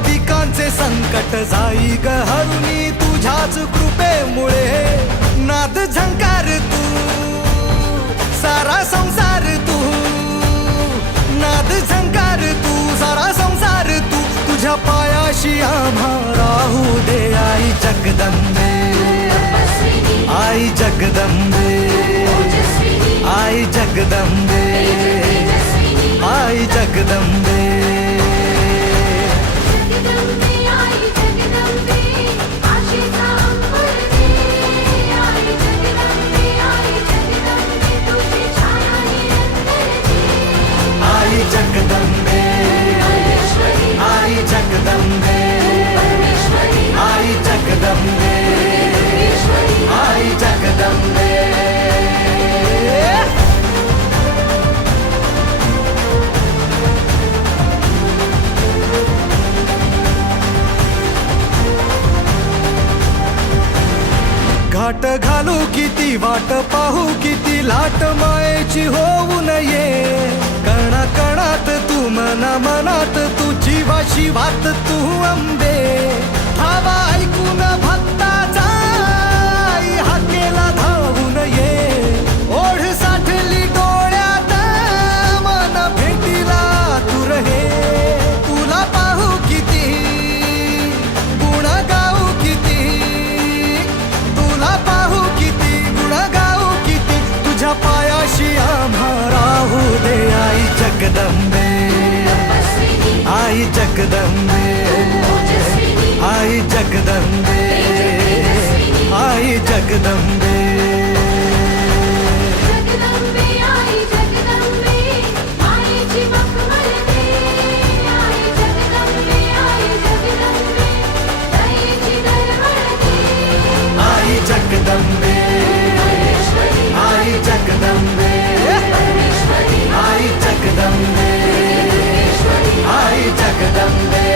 भाविकांचे संकट जाई ग हरुनी तुझ्याच कृपेमुळे नाद झंकार तू सारा संसार तू नाद झंकार तू सारा संसार तू तुझ्या पायाशी आम्हा राहू दे आई जगदंबे आई जगदंबे आई जगदंबे आई जगदंबे आई जगदंबे आई जगदंबे आई जगदंबे आई जगदंबे घाट घालू किती वाट पाहू किती लाट मायेची होऊ नये कणा कणात तू मना मनात तू जीवाशी वात तू अंबे धावा ऐकून भक्ताचा आई हाकेला धावून ये ओढ साठली डोळ्यात मन भेटीला तू रहे तुला पाहू किती गुण गाऊ किती तुला पाहू किती गुण गाऊ किती तुझ्या पायाशी आम्हा राहू दे आई जगदंबे आई जगदंबे आई जगदंबे आई जगदंबे आई जगदंबे आई जगदंबे आई जगदंबे आई जगदंबे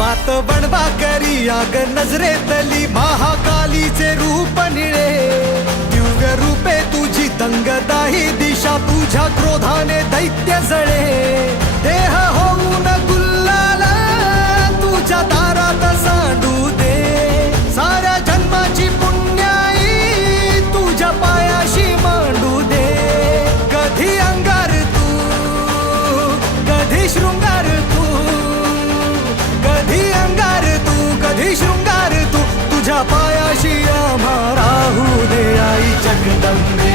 बात बनवा करी आग नजरेतली महाकालीचे रूप निळे दिव्य रूपे तुझी दंगदाही दिशा तुझ्या क्रोधाने दैत्य जळे देह होऊन गुल्लाला तुझ्या दारात सांडू दे साऱ्या जन्माची पुण्याई तुझ्या पायाशी मांडू दे कधी अंगार तू कधी शृंगार तू कधी अंगार तू कधी शृंगार तू तुझ्या पायाशी आम्हा राहू दे आई जगदंबे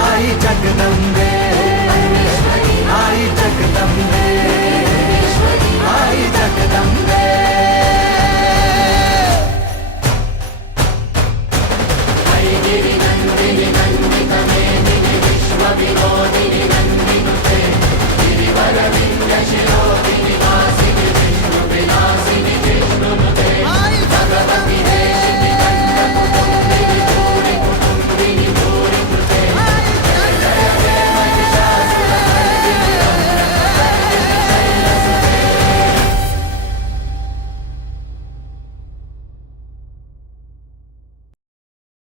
आई जगदंबे आई जगदंबे आई जगदंबे